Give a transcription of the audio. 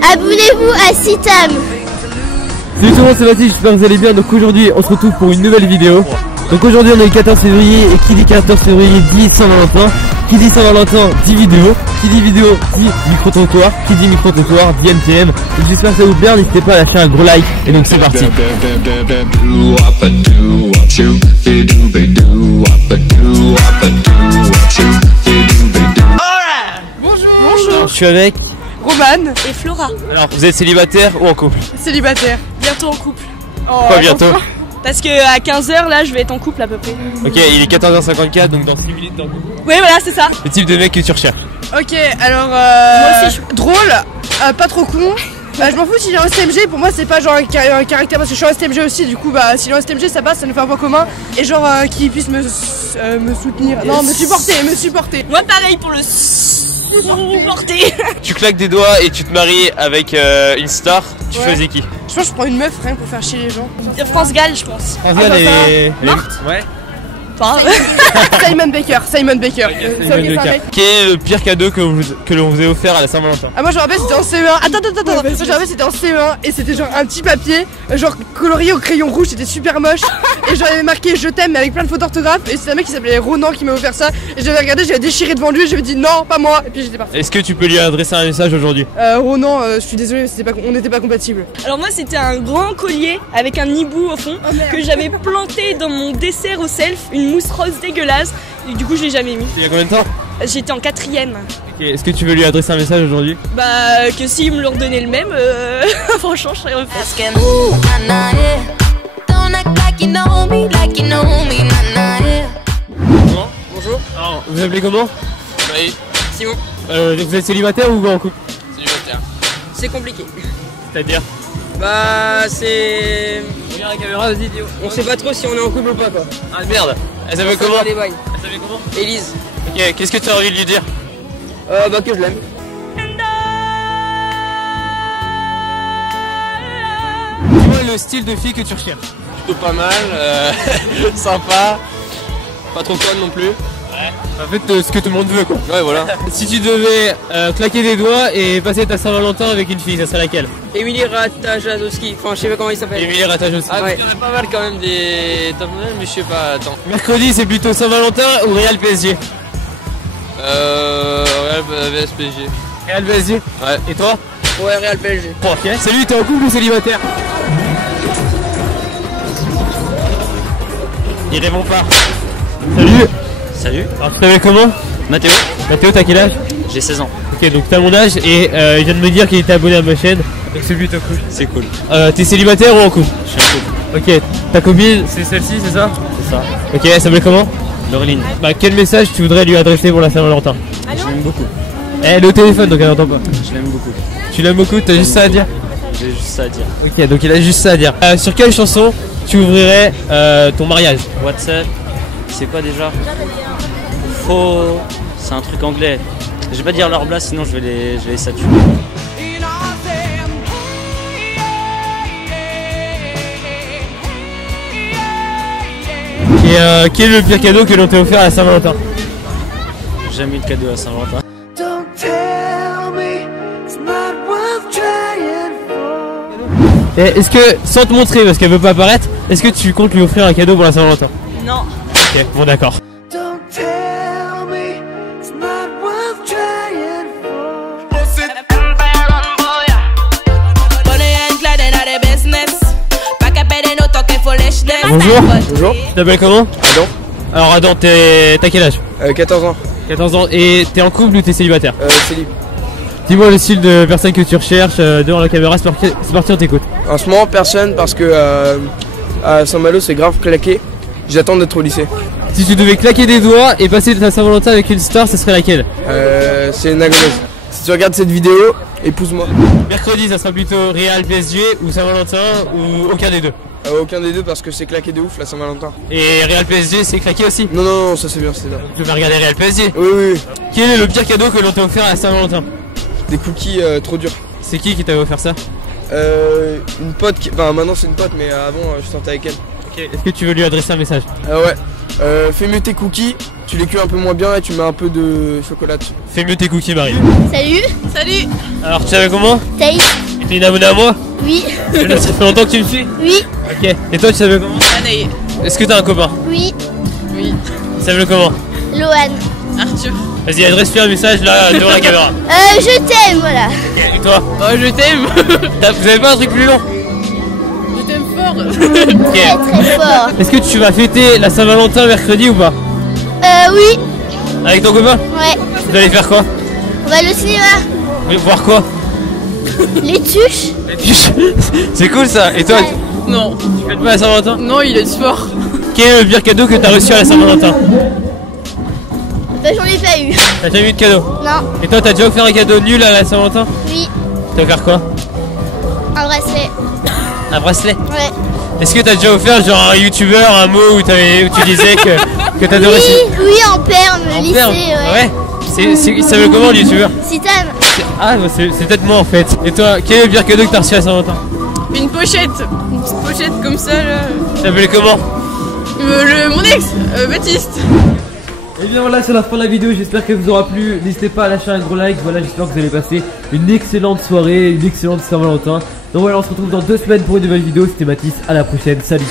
Abonnez-vous à Citam. Salut tout le monde, c'est Mathis, j'espère que vous allez bien. Donc aujourd'hui on se retrouve pour une nouvelle vidéo. Donc aujourd'hui on est le 14 février et qui dit 14 février dit Saint-Valentin. Qui dit Saint-Valentin dit vidéo. Qui dit vidéo dit micro-trottoir. Qui dit micro-trottoir dit NTM. Donc j'espère que ça vous plaît, n'hésitez pas à lâcher un gros like. Et donc c'est parti. Bonjour. Je suis avec Romane et Flora. Alors vous êtes célibataire ou en couple? Célibataire. Bientôt en couple. Pourquoi bientôt? Parce que à 15h là je vais être en couple à peu près. Ok, il est 14h54 donc dans 6 minutes t'es en couple. Oui voilà c'est ça. Le type de mec que tu recherches? Ok, alors Moi aussi, drôle, pas trop con. Je m'en fous s'il est en STMG, pour moi c'est pas genre un caractère parce que je suis en STMG aussi, du coup bah s'il est en STMG ça passe, ça nous fait un point commun. Et genre qu'il puisse me soutenir, non me supporter. Moi pareil pour le supporter. Tu claques des doigts et tu te maries avec une star, tu Ouais. choisis qui? Je pense que je prends une meuf rien pour faire chier les gens. France Gall je pense. Marthe. Ouais. Enfin, Simon Baker. C'est ok, c'est un mec. Quel est le pire cadeau que l'on vous ait offert à la Saint-Valentin? Ah moi je me rappelle c'était en CE1, attends, moi je me rappelle c'était en CE1 et c'était genre un petit papier, genre colorié au crayon rouge, c'était super moche. Et j'avais marqué je t'aime mais avec plein de fautes d'orthographe. Et c'est un mec qui s'appelait Ronan qui m'a offert ça. Et j'avais regardé, j'avais déchiré devant lui et j'avais dit non pas moi. Et puis j'étais parti. Est-ce que tu peux lui adresser un message aujourd'hui? Ronan, je suis désolé, on n'était pas compatibles. alors moi c'était un grand collier avec un hibou au fond que j'avais planté dans mon dessert au self, une mousse rose dégueulasse. Et du coup je l'ai jamais mis. Il y a combien de temps? J'étais en 4ème. Ok, est-ce que tu veux lui adresser un message aujourd'hui? Bah que s'il me le redonnait le même, franchement je serais refait. Bonjour. Alors, vous appelez comment? Oui, Simon. Vous êtes célibataire ou en couple? célibataire. C'est compliqué. C'est-à-dire? Bah c'est... Regarde la caméra, vas-y, dis. On sait pas trop si on est en couple ou pas quoi. Ah merde. Elle s'appelle comment? Les bails. Elle s'appelle comment? Élise. Ok, qu'est-ce que tu as envie de lui dire? Bah que je l'aime. Dis-moi le style de fille que tu recherches. Plutôt pas mal, sympa, pas trop conne non plus. En fait, ce que tout le monde veut quoi. Ouais, voilà. Si tu devais claquer des doigts et passer ta Saint-Valentin avec une fille, ça serait laquelle? Émilie Ratajkowski, enfin je sais pas comment il s'appelle. Émilie Ratajkowski. Ah, Ouais. il y en a pas mal quand même des top modèles, mais je sais pas, attends. Mercredi, c'est plutôt Saint-Valentin ou Real PSG? Real PSG. Real PSG. Ouais. Et toi? Ouais Real PSG. Ok. Salut, t'es en couple ou célibataire? Ils répondent pas. Salut. Salut, Alors tu t'appelles comment? Mathéo, Mathéo, t'as quel âge? j'ai 16 ans. Ok, donc t'as mon âge et il vient de me dire qu'il était abonné à ma chaîne. Donc c'est plutôt cool. C'est cool. T'es célibataire ou en couple? Je suis en couple. Ok, ta copine c'est celle-ci, c'est ça? C'est ça. Ok, elle s'appelle comment? Laureline, Bah quel message tu voudrais lui adresser pour la Saint-Valentin? je l'aime beaucoup. Elle est au téléphone donc elle n'entend pas. Je l'aime beaucoup. Tu l'aimes beaucoup, t'as juste ça à dire? J'ai juste ça à dire. Ok, donc il a juste ça à dire. Sur quelle chanson tu ouvrirais ton mariage? WhatsApp, c'est quoi déjà? Faux. C'est un truc anglais. Je vais pas dire leur blast sinon je vais les saturer. Et quel est le pire cadeau que l'on t'a offert à la Saint-Valentin? J'ai jamais eu de cadeau à Saint-Valentin. Et est-ce que, sans te montrer parce qu'elle veut pas apparaître, est-ce que tu comptes lui offrir un cadeau pour la Saint-Valentin? Non. Ok, bon d'accord. Bonjour. Bonjour. Tu t'appelles comment? Adam. Alors Adam, t'as quel âge? 14 ans. 14 ans. Et t'es en couple ou t'es célibataire? Célib. Dis-moi le style de personne que tu recherches devant la caméra, c'est parti, on t'écoute. En ce moment, personne parce que à Saint-Malo c'est grave claqué. J'attends d'être au lycée. Si tu devais claquer des doigts et passer ta Saint-Valentin avec une star, ça serait laquelle? C'est Nagomez. Si tu regardes cette vidéo, épouse-moi. Mercredi, ça sera plutôt Real PSG ou Saint-Valentin ou aucun des deux. Aucun des deux parce que c'est claqué de ouf la Saint-Valentin. Et Real PSG, c'est claqué aussi. Non, non, non, ça c'est bien, c'est bien. Tu vas regarder Real PSG. Oui, oui, oui. Quel est le pire cadeau que l'on t'a offert à la Saint-Valentin? Des cookies trop durs. C'est qui t'avait offert ça? Une pote, enfin maintenant c'est une pote, mais avant je sortais avec elle. Ok, est-ce que tu veux lui adresser un message? Ah ouais. Fais mieux tes cookies, tu les cuis un peu moins bien et tu mets un peu de chocolat dessus. Fais mieux tes cookies, Marie. Salut. Salut. Alors, tu savais comment? Thaïs. T'es une abonnée à moi? Oui. Ça fait longtemps que tu me suis? Oui. Ok. Et toi, tu savais comment? Anaï. Est-ce que t'as un copain? Oui. Oui. Tu savais comment? Loane. Arthur. Vas-y, adresse-lui un message là devant la caméra. Je t'aime, voilà. Et toi? Oh, je t'aime. Vous avez pas un truc plus long? Je t'aime fort. Ok. Très très fort. Est-ce que tu vas fêter la Saint-Valentin mercredi ou pas? Oui. Avec ton copain? Ouais. Vous allez faire quoi? On va au cinéma. Vous allez voir quoi? Les tuches. C'est cool ça. Et toi? Ouais. Non. Tu fêtes pas la Saint-Valentin? Non, il est sport. Quel est le pire cadeau que t'as reçu à la Saint-Valentin? Bah j'en ai pas eu. T'as jamais eu de cadeau? Non. Et toi, t'as déjà offert un cadeau nul à la Saint-Valentin? Oui. T'as offert quoi? Un bracelet. Un bracelet? Ouais. Est-ce que t'as déjà offert genre un youtubeur, un mot où tu disais que t'adorais Oui, en perme, lycée, ouais. Il s'appelle comment le youtubeur? Citam. Ah, bah, c'est peut-être moi en fait. Et toi, quel est le pire cadeau que t'as reçu à la Saint-Valentin? Une pochette. Une petite pochette comme ça là. Ça s'appelait comment? Mon ex, Baptiste. Et bien voilà, c'est la fin de la vidéo, j'espère qu'elle vous aura plu. N'hésitez pas à lâcher un gros like, voilà, j'espère que vous allez passer une excellente soirée, une excellente Saint-Valentin. Donc voilà, on se retrouve dans 2 semaines pour une nouvelle vidéo, c'était Mathis, à la prochaine, salut.